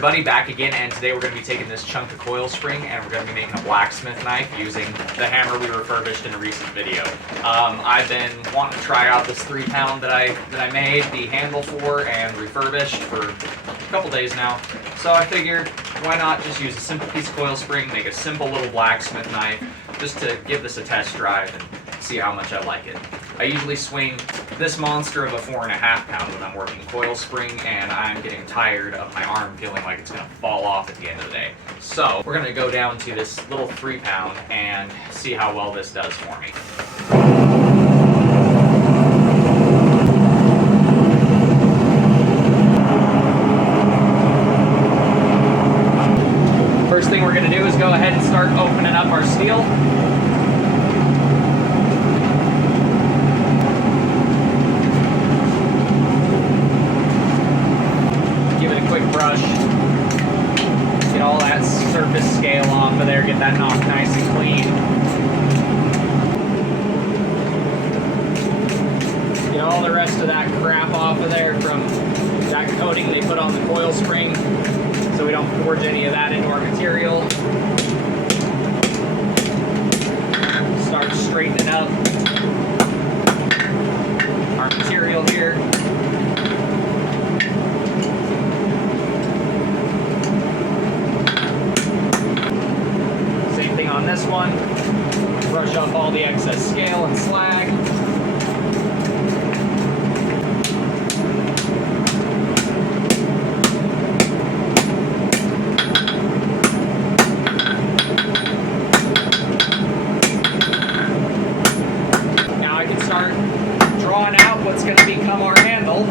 Everybody, back again, and today we're going to be taking this chunk of coil spring and we're going to be making a blacksmith knife using the hammer we refurbished in a recent video. I've been wanting to try out this 3-pound that I made the handle for and refurbished for a couple days now. So I figured, why not just use a simple piece of coil spring, make a simple little blacksmith knife, just to give this a test drive and see how much I like it. I usually swing this monster of a 4.5-pound when I'm working coil spring, and I'm getting tired of my arm feeling like it's going to fall off at the end of the day. So we're going to go down to this little 3-pound and see how well this does for me. First thing we're going to do is go ahead and start opening up our steel. Brush, get all that surface scale off of there, get that knocked nice and clean. Get all the rest of that crap off of there from that coating they put on the coil spring, so we don't forge any of that into our material. Start straightening up our material here. On this one, brush off all the excess scale and slag. Now I can start drawing out what's going to become our handle.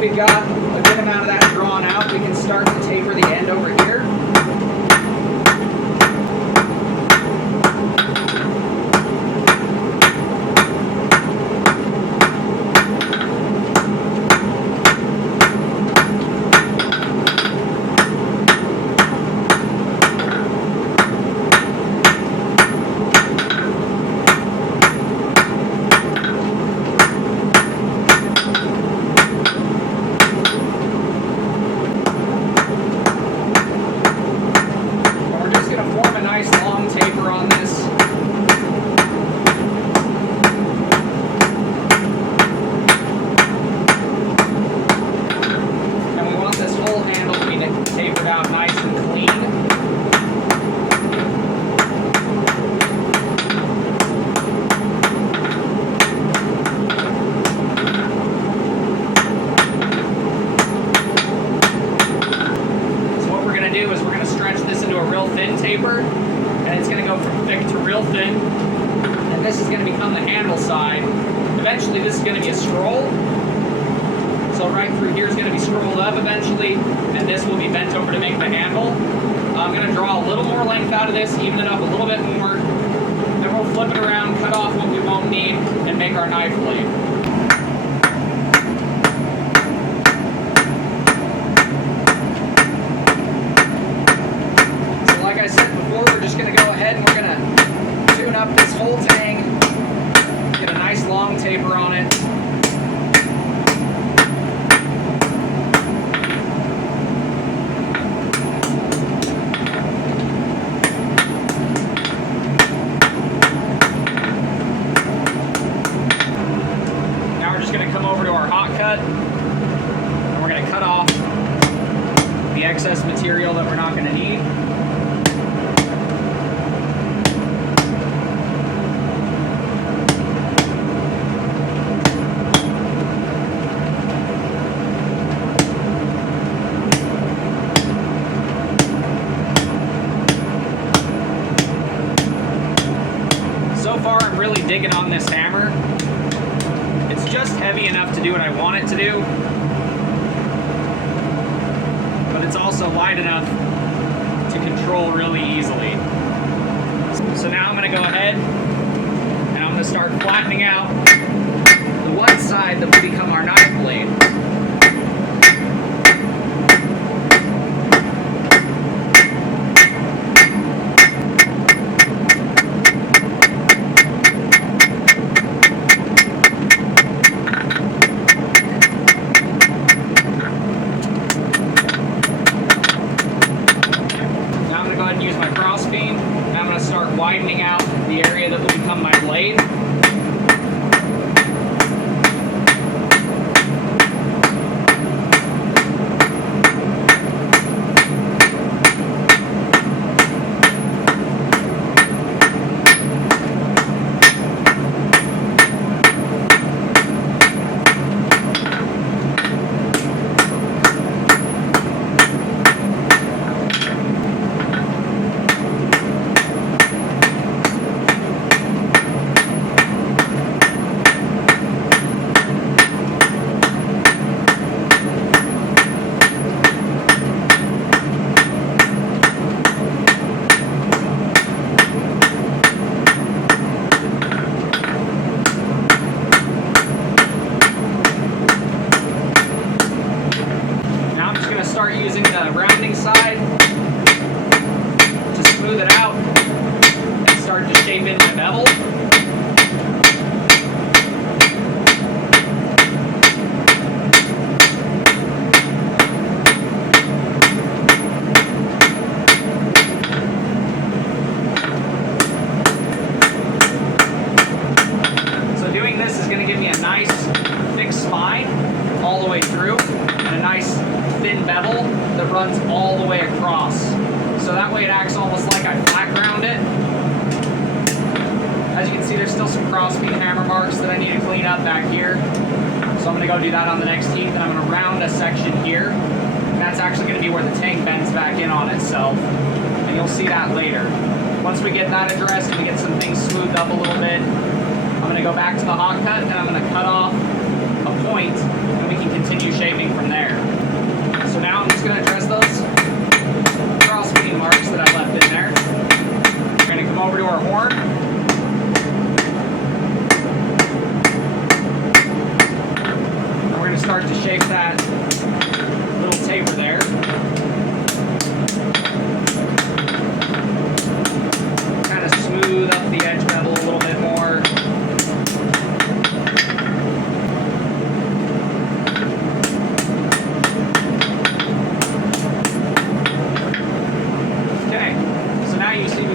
We've got a good amount of that drawn out. We can start to taper the end over here. shriveled up eventually, and this will be bent over to make the handle. I'm going to draw a little more length out of this, even it up a little bit more. Then we'll flip it around, cut off what we won't need, and make our knife blade. So like I said before, we're just going to go ahead and we're going to tune up this whole tang, get a nice long taper on it. And we're going to cut off the excess material that we're not going to need. So far, I'm really digging on this hammer. Just heavy enough to do what I want it to do, but it's also light enough to control really easily. So now I'm going to go ahead and I'm going to start flattening out the one side that will become our knife blade. Widening out the area that will become my blade. Start using the rounding side to smooth it out and start to shape in my bevel. So doing this is going to give me a nice thick spine all the way through and a nice thin bevel that runs all the way across. So that way it acts almost like I flat ground it. As you can see, there's still some crossbeam hammer marks that I need to clean up back here. So I'm going to go do that on the next teeth, and I'm going to round a section here. And that's actually going to be where the tang bends back in on itself. And you'll see that later. Once we get that addressed and we get some things smoothed up a little bit, I'm going to go back to the hot cut and I'm going to cut off a point, and we can continue shaping from there. So now I'm just going to address those cross-beam marks that I left in there. We're going to come over to our horn. And we're going to start to shape that little taper there. Kind of smooth up the edge bevel a little bit more.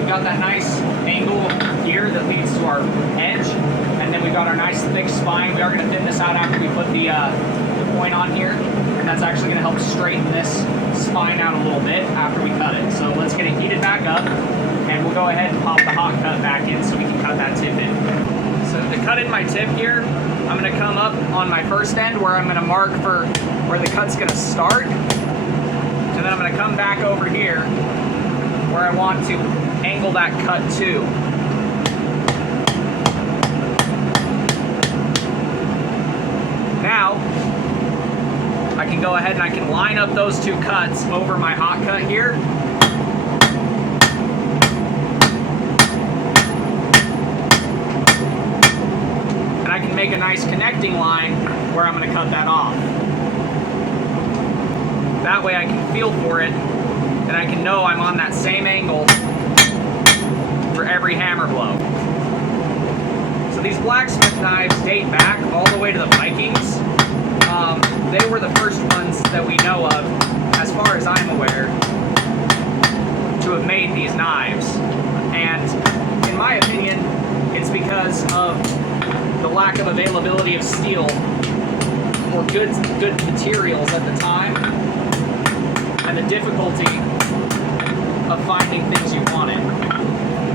Got that nice angle here that leads to our edge, and then we've got our nice thick spine. We are going to thin this out after we put the point on here, and that's actually going to help straighten this spine out a little bit after we cut it. So let's get it heated back up, and we'll go ahead and pop the hot cut back in so we can cut that tip in. So to cut in my tip here, I'm going to come up on my first end where I'm going to mark for where the cut's going to start, and then I'm going to come back over here where I want to angle that cut to. Now, I I can go ahead and I can line up those two cuts over my hot cut here. And I can make a nice connecting line where I'm going to cut that off. That way I can feel for it, and I can know I'm on that same angle for every hammer blow. So these blacksmith knives date back all the way to the Vikings. They were the first ones that we know of, as far as I'm aware, to have made these knives. And in my opinion, it's because of the lack of availability of steel or good materials at the time, and the difficulty of finding things you wanted.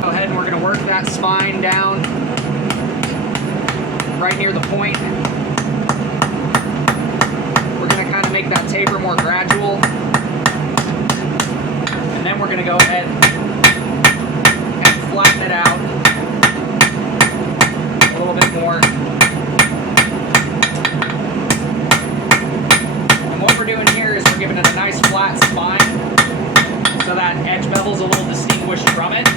Go ahead and we're going to work that spine down right near the point. We're going to kind of make that taper more gradual. And then we're going to go ahead and flatten it out a little bit more. And what we're doing here is we're giving it a nice flat spine so that edge bevel's a little distinguished from it.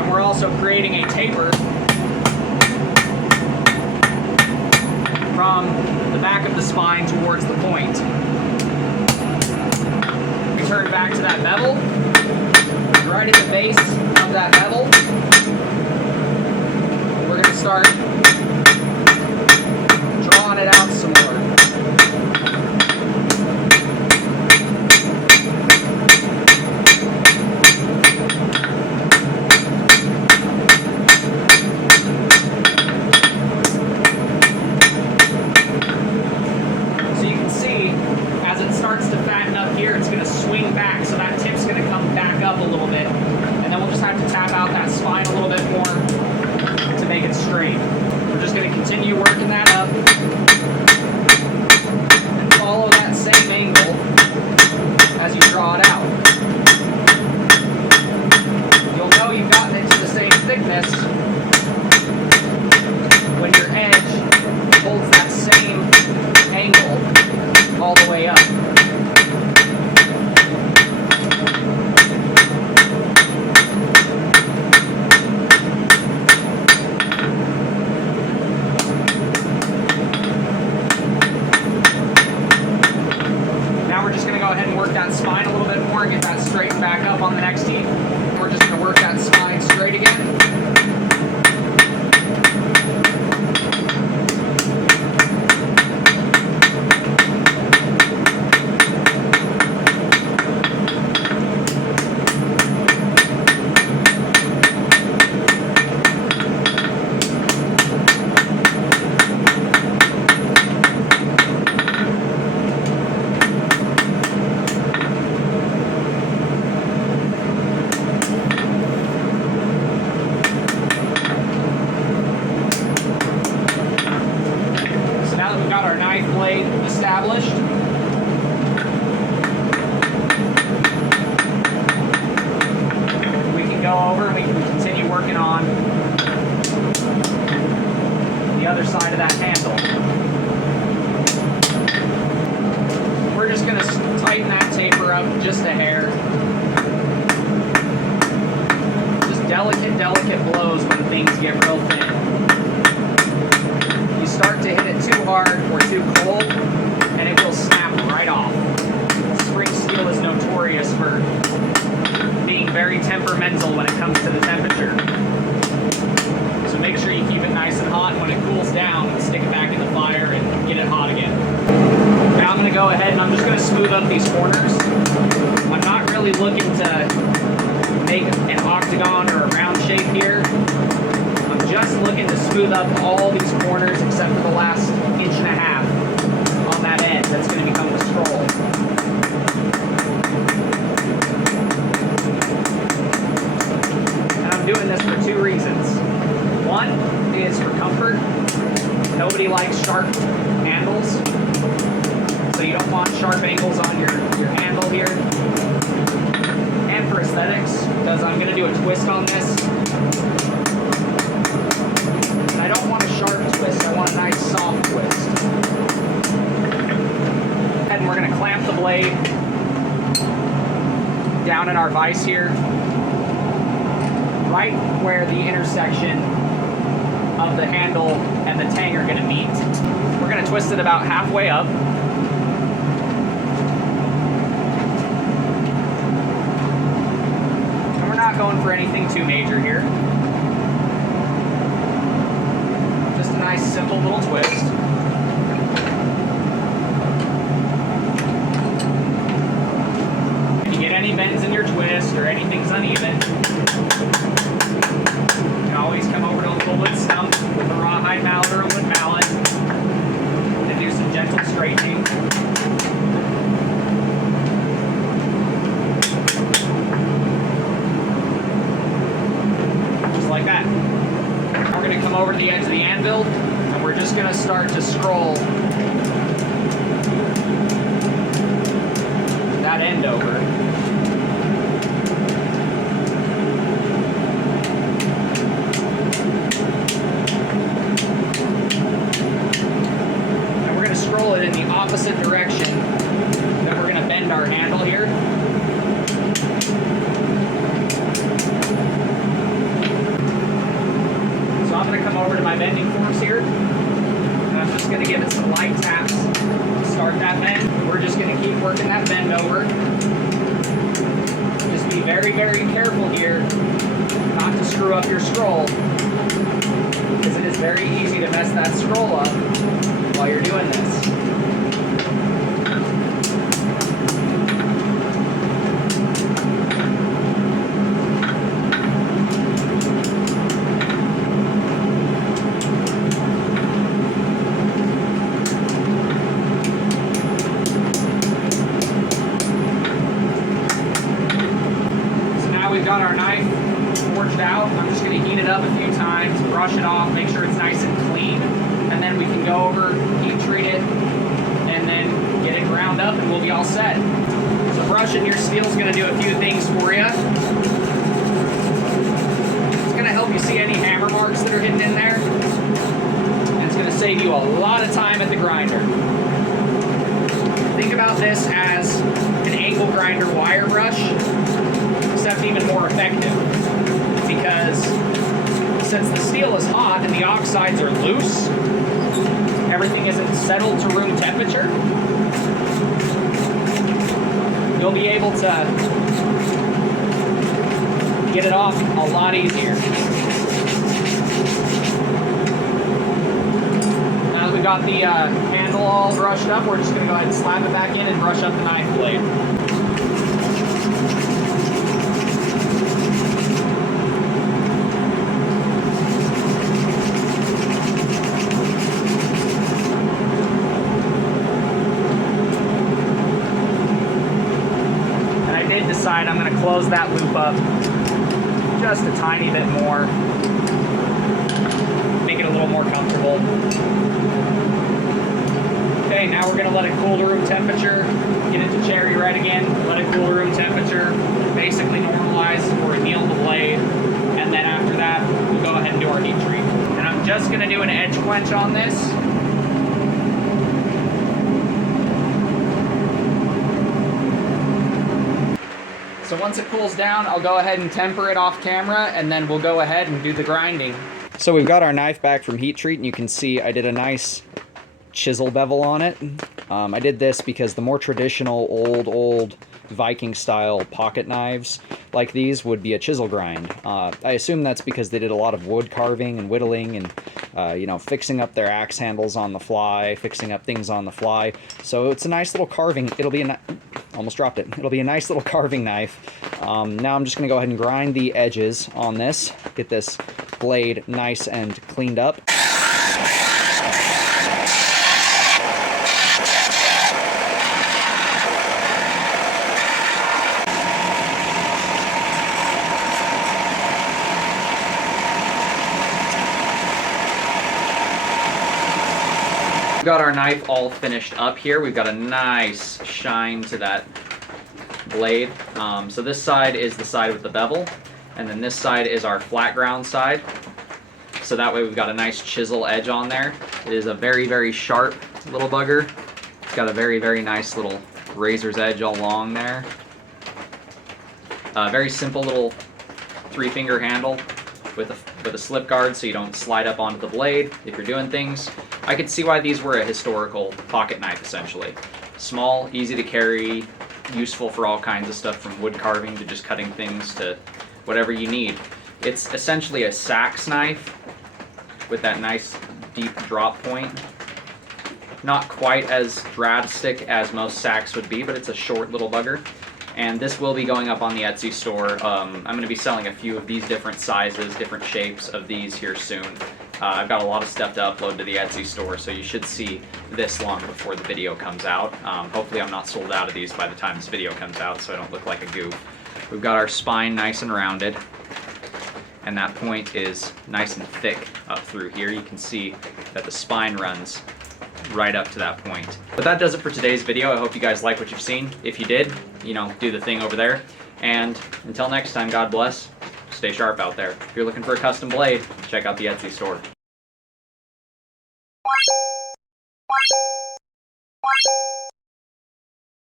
And we're also creating a taper from the back of the spine towards the point. We turn back to that bevel. Right at the base of that bevel, we're going to start drawing it out some more. So you can see, as it starts to fatten up here, it's going to swing back, so that tip's going to come back up a little bit. And then we'll just have to tap out that spine a little bit more to make it straight. We're just going to continue working that up and follow that same angle as you draw it out. You'll know you've gotten it to the same thickness when your edge holds that same angle all the way up. That spine a little bit more, get that straightened back up on the next teeth. We're just going to work that spine straight again. Blade established. We can go over and we can continue working on the other side of that handle. We're just going to tighten that taper up just a hair. Just delicate blows when things get real thin. You start to hit it too hard or too cold, and it will snap right off. Spring steel is notorious for being very temperamental when it comes to the temperature. So make sure you keep it nice and hot, and when it cools down, stick it back in the fire and get it hot again. Now I'm going to go ahead and I'm just going to smooth up these corners. I'm not really looking to make an octagon or a round shape here. Just looking to smooth up all these corners except for the last 1.5 inches on that edge. That's going to become the scroll. And I'm doing this for 2 reasons. One is for comfort. Nobody likes sharp handles, so you don't want sharp angles on your handle here. And for aesthetics, because I'm going to do a twist on this. I don't want a sharp twist, I want a nice soft twist. clamp the blade down in our vise here, right where the intersection of the handle and the tang are going to meet. We're going to twist it about halfway up. And we're not going for anything too major here. Just a nice simple little twist. If you get any bends in your twist or anything's uneven, you can always come over to a full wood stump with a rawhide mallet or a wood mallet and do some gentle straightening. Just like that. Now we're going to come over to the edge of the anvil and we're just going to start to scroll that end over. Scroll it in the opposite direction. Then we're going to bend our handle here. So I'm going to come over to my bending forks here. And I'm just going to give it some light taps to start that bend. We're just going to keep working that bend over. Just be very, very careful here not to screw up your scroll, because it is very easy to mess that scroll up while you're doing this. So now we've got our knife forged out. I'm just going to heat it up a few times, brush it off, make sure it's nice and clean. And then we can go over, heat treat it, and then get it ground up and we'll be all set. So brushing your steel is going to do a few things for you. It's going to help you see any hammer marks that are hidden in there. And it's going to save you a lot of time at the grinder. Think about this as an angle grinder wire brush, except even more effective. Because since the steel is hot and the oxides are loose, everything isn't settled to room temperature, you'll be able to get it off a lot easier. Now that we've got the handle all brushed up, we're just going to go ahead and slap it back in and brush up the knife blade. I'm going to close that loop up just a tiny bit more, make it a little more comfortable. Okay, now we're going to let it cool to room temperature, get it to cherry red again, let it cool to room temperature, basically normalize or anneal the blade, and then after that we'll go ahead and do our heat treat. And I'm just going to do an edge quench on this. So once it cools down, I'll go ahead and temper it off camera, and then we'll go ahead and do the grinding. So we've got our knife back from heat treat, and you can see I did a nice chisel bevel on it. I did this because the more traditional old Viking style pocket knives like these would be a chisel grind. I assume that's because they did a lot of wood carving and whittling and you know, fixing up their axe handles on the fly, fixing up things on the fly. So it's a nice little carving. It'll be a almost dropped it. It'll be a nice little carving knife. Now I'm just going to go ahead and grind the edges on this, get this blade nice and cleaned up. We've got our knife all finished up here. We've got a nice shine to that blade. So this side is the side with the bevel, and then this side is our flat ground side. So that way we've got a nice chisel edge on there. It is a very, very sharp little bugger. It's got a very, very nice little razor's edge all along there. Very simple little 3-finger handle with a slip guard so you don't slide up onto the blade if you're doing things. I could see why these were a historical pocket knife, essentially. Small, easy to carry, useful for all kinds of stuff, from wood carving to just cutting things to whatever you need. It's essentially a Saex knife with that nice deep drop point. Not quite as drastic as most Saex would be, but it's a short little bugger. And this will be going up on the Etsy store. I'm going to be selling a few of these different sizes, different shapes of these here soon. I've got a lot of stuff to upload to the Etsy store, so you should see this long before the video comes out. Hopefully I'm not sold out of these by the time this video comes out, so I don't look like a goof. We've got our spine nice and rounded, and that point is nice and thick up through here. You can see that the spine runs right up to that point. But that does it for today's video. I hope you guys like what you've seen. If you did, you know, do the thing over there. And until next time, God bless. Stay sharp out there. If you're looking for a custom blade, check out the Etsy store.